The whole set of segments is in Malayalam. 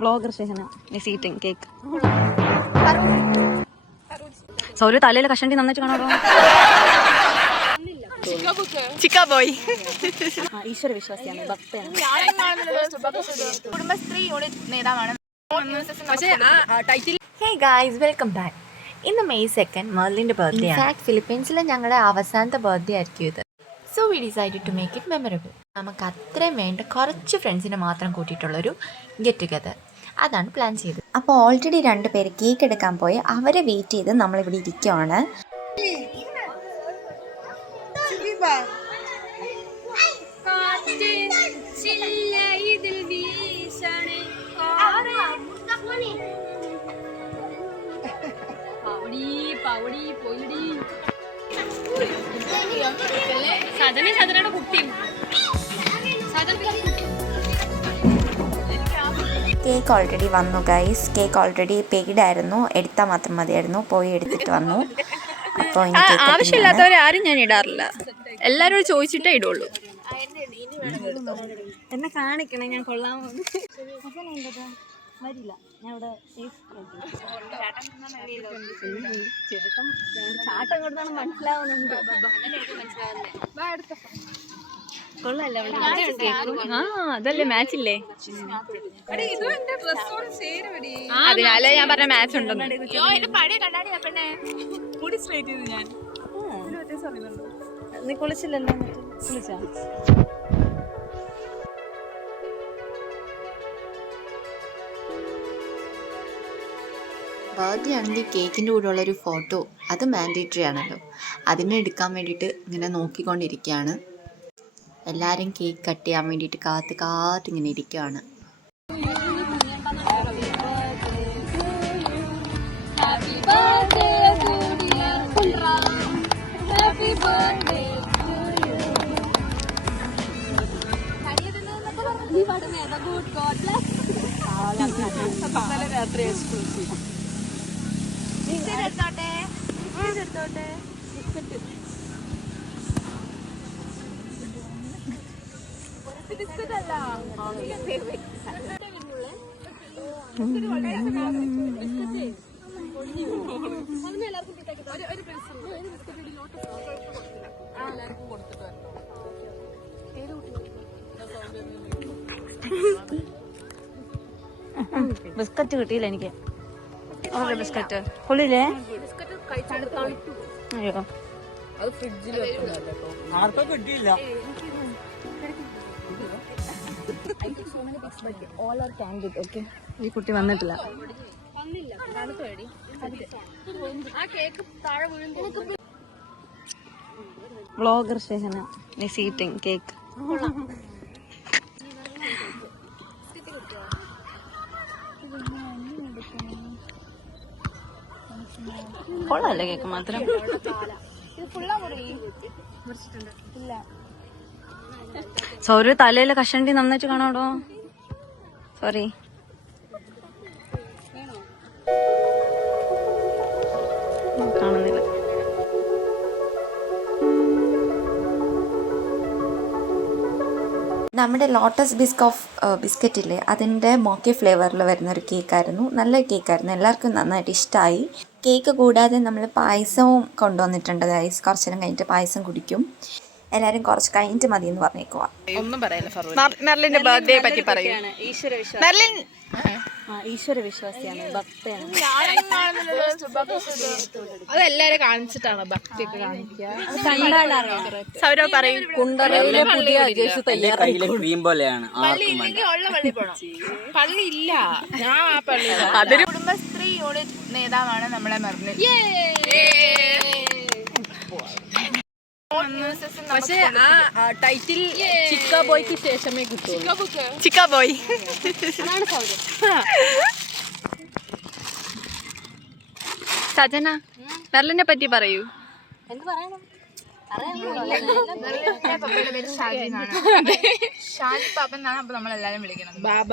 Vlogger Shehana is eating cake. സൗര്യ തലയിലെ കഷണ്ടി നന്നായിട്ട് കാണാറോ? ചിക്ക ബോയ് ഈശ്വര വിശ്വാസിയാണ്, ഭക്തയാണ്. കുടുംബശ്രീ യൂണിറ്റ് നേതാവാണ്. Hey guys, welcome back. ഇന്ന് May 2 മെർലിൻ്റെ ബർത്ത്ഡേ ആണ്. ഫിലിപ്പീൻസിലെ ഞങ്ങളുടെ അവസാനത്തെ ബർത്ത്ഡേ ആയിരിക്കും ഇത്. So we decided to make it memorable. നമുക്ക് അത്രയും വേണ്ട കുറച്ച് ഫ്രണ്ട്സിനെ മാത്രം കൂട്ടിയിട്ടുള്ളൊരു ഗെറ്റ് ടുഗദർ, അതാണ് പ്ലാൻ ചെയ്തത്. അപ്പോൾ ഓൾറെഡി 2 പേര് കേക്ക് എടുക്കാൻ പോയി, അവരെ വെയിറ്റ് ചെയ്ത് നമ്മളിവിടെ ഇരിക്കുവാണ്. കേക്ക് ഓൾറെഡി വന്നു ഗൈസ്. കേക്ക് ഓൾറെഡി പെയ്ഡ് ആയിരുന്നു, എടുത്താൽ മാത്രം മതിയായിരുന്നു. പോയി എടുത്തിട്ട് വന്നു. അപ്പോൾ ആവശ്യമില്ലാത്തവരെ ആരും ഞാൻ ഇടാറില്ല, എല്ലാവരോടും ചോദിച്ചിട്ടേ ഇടുള്ളൂ. എന്നെ കാണിക്കണേ, ഞാൻ കൊള്ളാമോ? വരില്ല, ഞാൻ ഇവിടെ ചാട്ടം കൊടുത്താണ് മനസ്സിലാവുന്നുണ്ട്. കൊള്ളല്ലേ? അതല്ലേ മാച്ചില്ലേ? അതിനാലേ ഞാൻ പറഞ്ഞ മാച്ച് ഉണ്ടെന്ന്. നീ കുളിച്ചില്ലല്ലോ? കുളിച്ചാ? ബർത്ത്ഡേ ആണെങ്കിൽ കേക്കിൻ്റെ കൂടെയുള്ളൊരു ഫോട്ടോ അത് മാൻഡേറ്ററി ആണല്ലോ, അതിനെ എടുക്കാൻ വേണ്ടിയിട്ട് ഇങ്ങനെ നോക്കിക്കൊണ്ടിരിക്കുകയാണ്. എല്ലാവരും കേക്ക് കട്ട് ചെയ്യാൻ വേണ്ടിയിട്ട് കാത്തിങ്ങനെ ഇരിക്കുകയാണ്. ബിസ്ക്കറ്റ് കിട്ടിയില്ല എനിക്ക്. ബിസ്ക്കറ്റ് കൊള്ളില്ലേ? അയ്യോ, അത് ഫ്രിഡ്ജിൽ ആർക്കും കിട്ടിയില്ല. ഈ കുട്ടി വന്നിട്ടില്ല. Vlogger Shehana is eating cake. കൊള്ളാല്ലേ കേക്ക് മാത്രം? സൗര്യ തലയിലെ കഷണ്ടി നന്നായിട്ട് കാണാടോ. സോറി. കാണുന്നില്ല. നമ്മുടെ ലോട്ടസ് ബിസ്ക്കറ്റ് ഇല്ലേ, അതിൻ്റെ മോക്കി ഫ്ലേവറിൽ വരുന്നൊരു കേക്കായിരുന്നു. നല്ല കേക്കായിരുന്നു, എല്ലാവർക്കും നന്നായിട്ട് ഇഷ്ടമായി. കേക്ക് കൂടാതെ നമ്മൾ പായസവും കൊണ്ടുവന്നിട്ടുണ്ട് ഗൈസ്. കുറച്ച് നേരം കഴിഞ്ഞിട്ട് പായസം കുടിക്കും. എല്ലാവരും കുറച്ച് കഴിഞ്ഞിട്ട് മതി എന്ന് പറഞ്ഞേക്കുവാ. ഒന്നും പറയില്ല. മെർലിന്റെ ബർത്ത്ഡേ പറ്റി പറയൂ. ഈശ്വര വിശ്വാസിയാണ്, ഭക്തയാണ്. അതെല്ലാരും കാണിച്ചിട്ടാണ് ഭക്തിയൊക്കെ കാണിക്കുക. സൗരവ് പറയും. കുണ്ടറയിലെ പുതിയ പള്ളി ഇല്ല. അതൊരു കുടുംബശ്രീ യൂണിറ്റ് നേതാവാണ് നമ്മളെ മെർലിൻ. പക്ഷെ ആ ടൈറ്റിൽ ചിക്ക ബോയ്ക്ക് ശേഷമേ കിട്ടുള്ളൂ. ചിക്ക ബോയ്. സജന, മെർലിനെ പറ്റി പറയൂ. എന്ത് പറയണം? പപ്പയുടെ പേര് ഷാജി എന്നാണ്. ഷാജി പാപ്പ എന്നാണ് അപ്പൊ നമ്മളെല്ലാരും വിളിക്കുന്നത്. ബാബ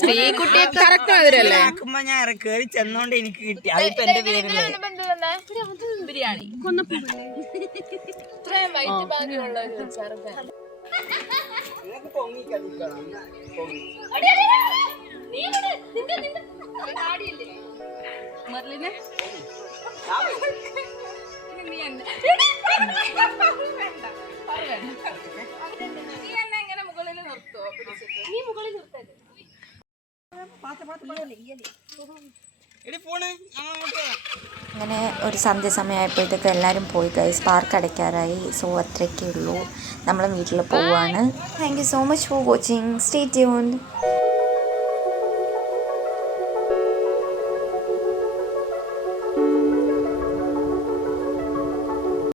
സ്ത്രീകുട്ടിയെ കറക്റ്റ് മധുരല്ലേ? ഞാൻ കയറി ചെന്നോണ്ട് എനിക്ക് കിട്ടി. അതിപ്പോ എന്റെ ബിരിയാണി ഇത്രയും വൈറ്റ് ബാഗിലുള്ള മെർലിനെ നീ എന്നെ എങ്ങനെ മുകളിൽ നിർത്തുവോ നീ മുകളിൽ നിർത്തല്ലേ അങ്ങനെ ഒരു സന്ധ്യ സമയമായപ്പോഴത്തേക്ക് എല്ലാവരും പോയി ഗൈസ്, പാർക്ക് അടയ്ക്കാറായി. സോ അത്രയൊക്കെ ഉള്ളൂ, നമ്മൾ വീട്ടിൽ പോവാണ്. Thank you so much for watching, stay tuned.